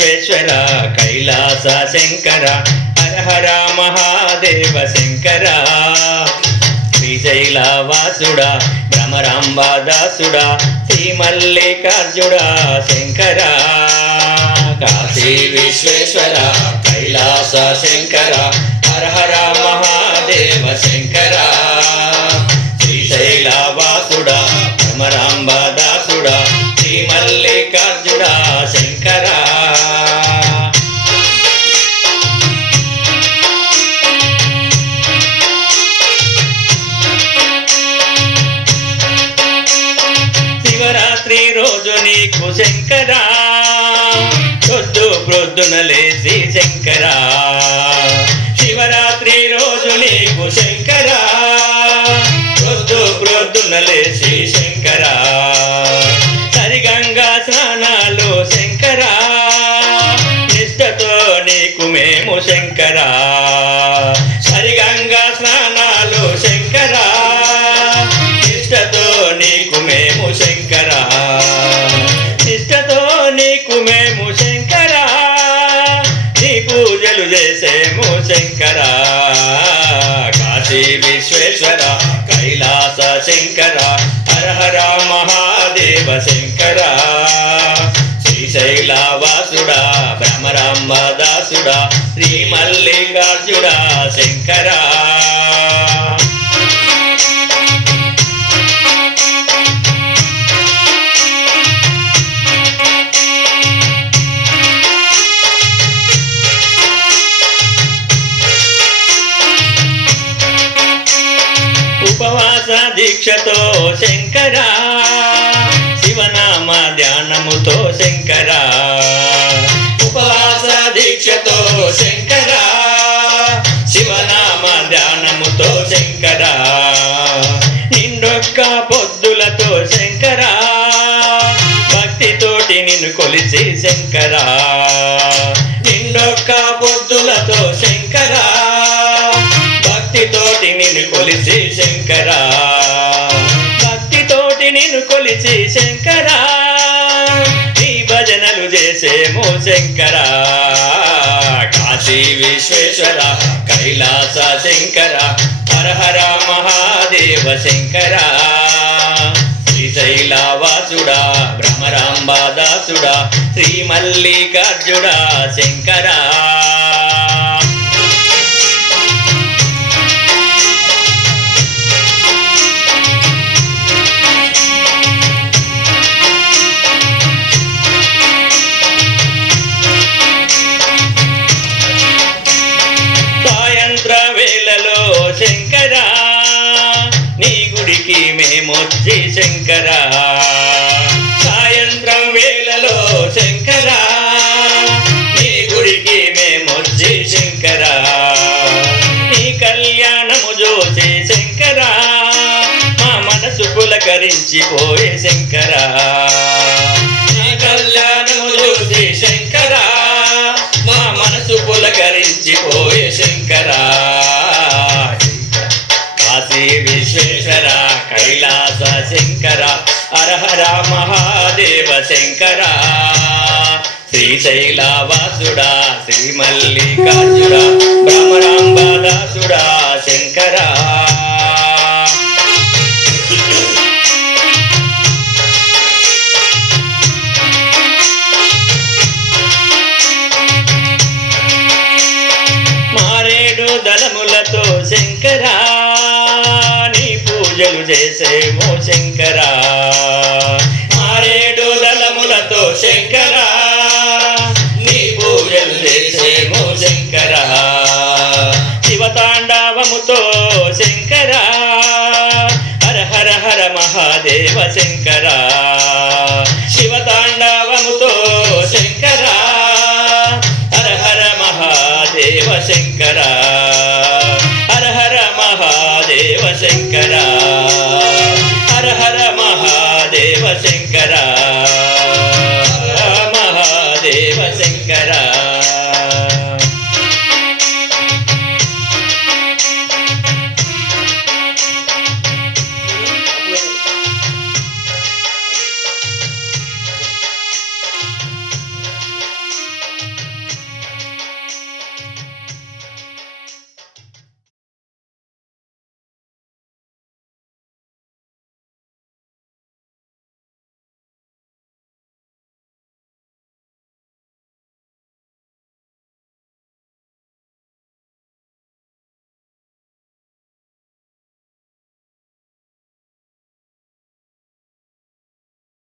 విశ్వేశ్వర కైలాస శంకర హర హర మహాదేవ శంకర శ్రీశైలవాసుడా భ్రమరాంబాదాసుడా శ్రీ మల్లికార్జుడా శంకర కాశీ విశ్వేశ్వర కైలాస శంకర హర హర మహాదేవ శంకర శ్రీశైలవాసుడా భ్రమరాంబాదాసుడా శ్రీ మల్లికార్జుడా శంకర శివరాత్రి రోజు నీకు శంకర ప్రొద్దున లేచి శంకర శివరాత్రి రోజు నీకు శంకర ప్రొద్దున లేచి శంకర సరిగంగా స్నానాలు శంకర నిష్టతో నీకు మేము శంకర సరిగంగా స్నానాలు శంకర నిష్టతో నీకు మేము శంకర నిష్టతో నీకు మేము శంకర నీ పూజలు చేసేము శంకర కాశీ విశ్వేశ్వర కైలాస శంకర హర హర మహాదేవ శంకర శ్రీశైలవాసుడా భ్రమరాంబాదాసుడా శ్రీ మల్లికార్జుడా శంకర ఉపవాస దీక్షతో శంకర శివనామ ధ్యానముతో శంకర ఉపవాస దీక్షతో శంకర శివనామ ధ్యానముతో శంకర నిండొక్క పొద్దులతో శంకర భక్తితోటి నిన్ను కొలిచి శంకర నిండొక్క పొద్దులతో శంకర భక్తితోటి నిన్ను కొలిచి శంకర భక్తితోటి నిన్ను కొలిచి శంకర నీ భజనలు చేసేమో శంకర కాశీ విశ్వేశ్వర కైలాస శంకర హర హర మహాదేవ శంకర శ్రీశైలవాసుడా భ్రమరాంబాదాసుడా శ్రీ మల్లికార్జుడా శంకర శంకర నీ గుడికి మేమొచ్చి శంకర సాయంత్రం వేళలో శంకర నీ గుడికి మేమొచ్చి శంకర నీ కళ్యాణము చూసి శంకర మా మనసు పులకరించిపోయే శంకర నీ కళ్యాణము చూసి శంకర మా మనసు పులకరించిపోయే శంకర కాశీ విశ్వేశ్వర కైలాస శంకర హర హర మహాదేవ శంకర శ్రీశైలవాసుడా శ్రీ మల్లికార్జుడా భ్రమరాంబాదాసుడా శంకర మారేడు దళములతో శంకర పూజలు చేసేమో శంకర మారేడు దళములతో శంకర నీ పూజలు చేసేమో శంకర శివతాండవముతో శంకర హర హర హర మహాదేవ శంకర